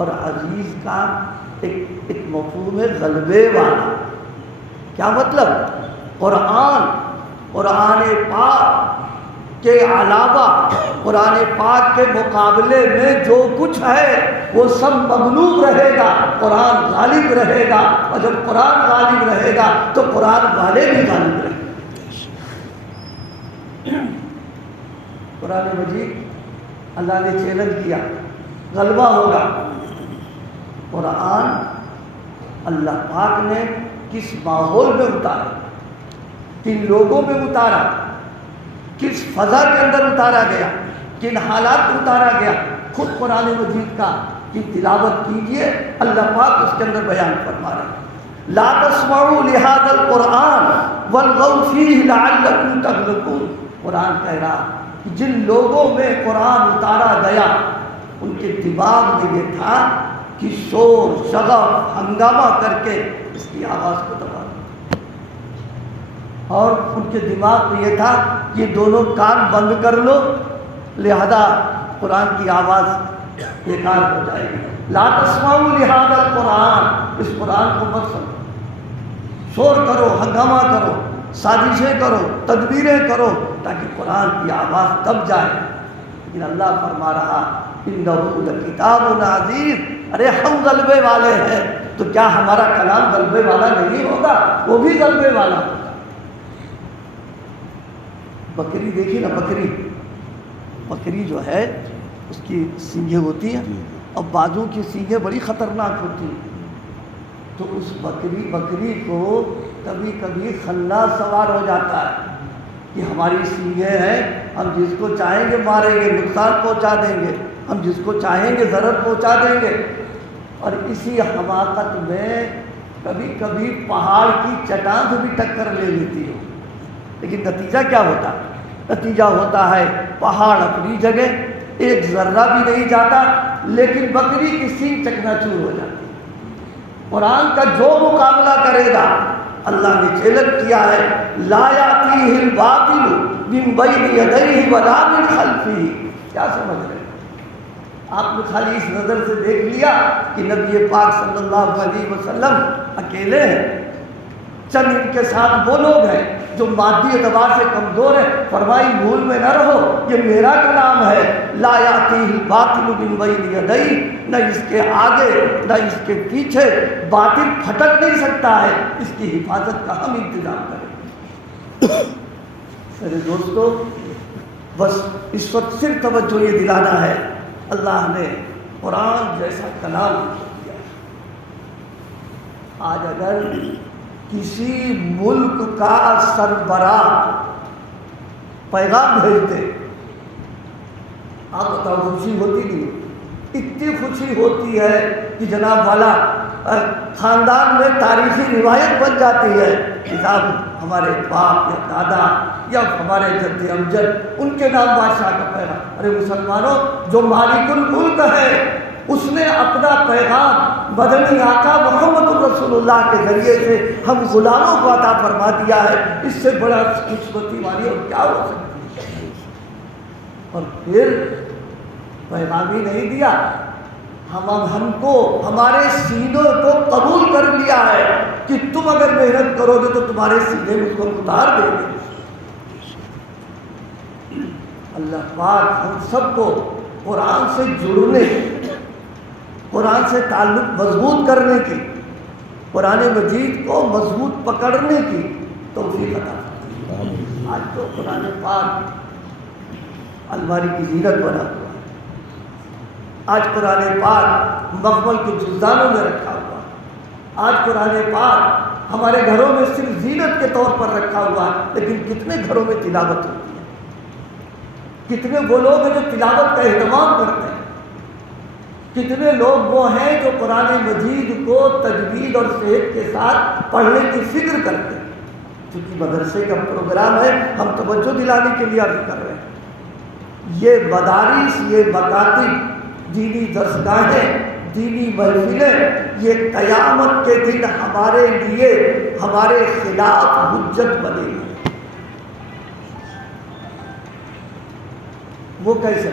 اور عزیز کا ایک مفہوم ہے غلبے والا. کیا مطلب؟ قرآن پاک کے علاوہ قرآن پاک کے مقابلے میں جو کچھ ہے وہ سب مغلوب رہے گا، قرآن غالب رہے گا. اور جب قرآن غالب رہے گا تو قرآن والے بھی غالب رہیں گے. قرآن مجید اللہ نے چیلنج کیا، غلبہ ہوگا. قرآن اللہ پاک نے کس ماحول میں اتارا، کن لوگوں میں اتارا، کس فضا کے اندر اتارا گیا، کن حالات میں اتارا گیا، خود قرآن مجید کا کی تلاوت کیجئے. اللہ پاک اس کے اندر بیان فرما رہے ہیں، لا تسمعوا لهذا القرآن والغوا فيه لعلكم تغلبون. قرآن کہہ رہا کہ جن لوگوں میں قرآن اتارا گیا ان کے دماغ میں یہ تھا کہ شور شغب ہنگامہ کر کے اس کی آواز کو دبا دو، اور ان کے دماغ میں یہ تھا یہ دونوں کان بند کر لو، لہذا قرآن کی آواز بیکار ہو جائے گی. لا تسمعوا لهذا القرآن، اس قرآن کو مت سنو، شور کرو، ہنگامہ کرو، سازشیں کرو، تدبیریں کرو تاکہ قرآن کی آواز دب جائے. لیکن اللہ فرما رہا انہ لکتاب عزیز، ارے ہم غلبے والے ہیں تو کیا ہمارا کلام غلبے والا نہیں ہوگا؟ وہ بھی غلبے والا ہوگا. بکری دیکھی نا، بکری جو ہے اس کی سینگیں ہوتی ہیں اور بازو کی سینگیں بڑی خطرناک ہوتی ہیں. تو اس بکری کو کبھی کبھی خناس سوار ہو جاتا ہے کہ ہماری سینگیں ہیں، ہم جس کو چاہیں گے ماریں گے، نقصان پہنچا دیں گے، ہم جس کو چاہیں گے ضرر پہنچا دیں گے. اور اسی حماقت میں کبھی کبھی پہاڑ کی چٹان سے بھی ٹکر لے لیتی ہے. لیکن نتیجہ کیا ہوتا ہے؟ نتیجہ ہوتا ہے پہاڑ اپنی جگہ ایک ذرہ بھی نہیں جاتا، لیکن بکری کی سینگ چکنا چور ہو جاتی ہے. قرآن کا جو مقابلہ کرے گا، اللہ نے چیلنج کیا ہے، لا یاتیہ الباطل من بین یدیہ ولا من خلفہ. کیا سمجھ رہے ہیں آپ نے؟ خالی اس نظر سے دیکھ لیا کہ نبی پاک صلی اللہ علیہ وسلم اکیلے ہیں، چند ان کے ساتھ وہ لوگ ہیں جو مادی اعتبار سے کمزور ہیں. فرمائی بھول میں نہ رہو، یہ میرا کلام ہے. لا یاتیہ الباطل من بین یدیہ، نہ اس کے آگے نہ اس کے پیچھے باطل پھٹک نہیں سکتا ہے. اس کی حفاظت کا ہم انتظام کریں. میرے دوستو، بس اس وقت صرف توجہ یہ دلانا ہے، اللہ نے قرآن جیسا کلام دیا. آج اگر کسی ملک کا سربراہ پیغام بھیجتے، آپ بتاؤ خوشی ہوتی نہیں؟ اتنی خوشی ہوتی ہے کہ جناب والا خاندان میں تاریخی روایت بن جاتی ہے کہ صاحب ہمارے باپ یا دادا یا ہمارے جد امجد ان کے نام بادشاہ کا پیغام. ارے مسلمانوں، جو مالک الملک ہے اس نے اپنا پیغام مدنی آقا محمد رسول اللہ کے ذریعے سے ہم غلاموں کو عطا فرما دیا ہے. اس سے بڑا خوشبختی والی اور کیا ہو سکتی ہے؟ اور پھر پیغام ہی نہیں دیا، ہم کو ہمارے سینوں کو قبول کر لیا ہے کہ تم اگر محنت کرو گے تو تمہارے سینے میں اس کو اتار دیں گے. اللہ پاک ہم سب کو قرآن سے جڑنے، قرآن سے تعلق مضبوط کرنے کی، قرآن مجید کو مضبوط پکڑنے کی توفیق عطا فرمائے. آج تو قرآن پاک الماری کی زینت بنا ہوا ہے، آج قرآن پاک مخمل کے جزدانوں میں رکھا ہوا ہے، آج قرآن پاک ہمارے گھروں میں صرف زینت کے طور پر رکھا ہوا ہے. لیکن کتنے گھروں میں تلاوت ہوتی ہے؟ کتنے وہ لوگ ہیں جو تلاوت کا اہتمام کرتے ہیں؟ کتنے لوگ وہ ہیں جو قرآن مجید کو تجوید اور صحت کے ساتھ پڑھنے کی فکر کرتے ہیں؟ چونکہ مدرسے کا پروگرام ہے، ہم توجہ دلانے کے لیے عرض کر رہے ہیں. یہ مدارس، یہ مکاتب، دینی درسگاہیں، دینی محفلیں، یہ قیامت کے دن ہمارے لیے ہمارے خلاف حجت بنے گی. وہ کیسے؟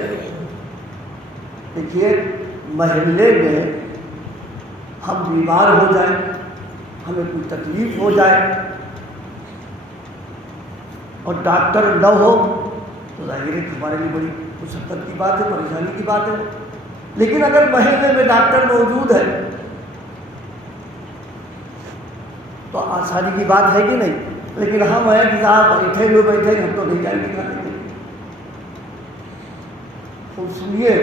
دیکھیے، محلے میں ہم بیمار ہو جائیں، ہمیں کوئی تکلیف ہو جائے اور ڈاکٹر نہ ہو تو ظاہر ہے ہمارے لیے بڑی مشقت کی بات ہے، پریشانی کی بات ہے۔ لیکن اگر محلے میں ڈاکٹر موجود ہے تو آسانی کی بات ہے کہ نہیں؟ لیکن ہم ہیں کہ صاحب بیٹھے ہم تو نہیں جائیں گے کھانے کے لیے۔ سنیے،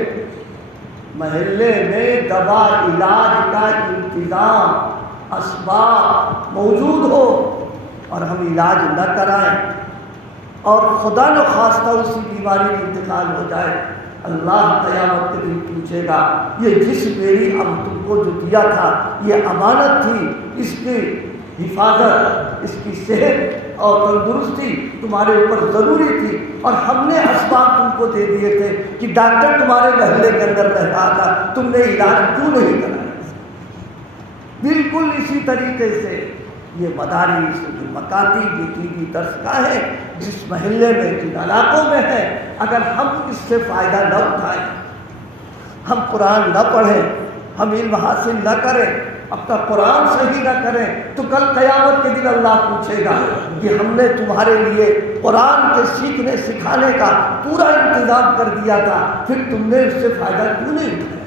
محلے میں دوا علاج کا انتظام اسباب موجود ہو اور ہم علاج نہ کرائیں اور خدا نخواستہ اسی بیماری کا انتقال ہو جائے، اللہ قیامت کے دن پوچھے گا یہ جس میری اب تم کو جو دیا تھا یہ امانت تھی، اس کی حفاظت، اس کی صحت اور تندرستی تمہارے اوپر ضروری تھی اور ہم نے اسباب تم کو دے دیے تھے کہ ڈاکٹر تمہارے محلے کے اندر رہ رہا تھا، تم نے علاج کیوں نہیں کرایا؟ بالکل اسی طریقے سے یہ مدارس، یہ مکاتب، یہ ٹی وی درس گاہیں جس محلے میں، جن علاقوں میں ہے، اگر ہم اس سے فائدہ نہ اٹھائیں، ہم قرآن نہ پڑھیں، ہم علم حاصل نہ کریں، اپنا قرآن صحیح نہ کریں، تو کل قیامت کے دن اللہ پوچھے گا کہ ہم نے تمہارے لیے قرآن کے سیکھنے سکھانے کا پورا انتظام کر دیا تھا، پھر تم نے اس سے فائدہ کیوں نہیں اٹھایا؟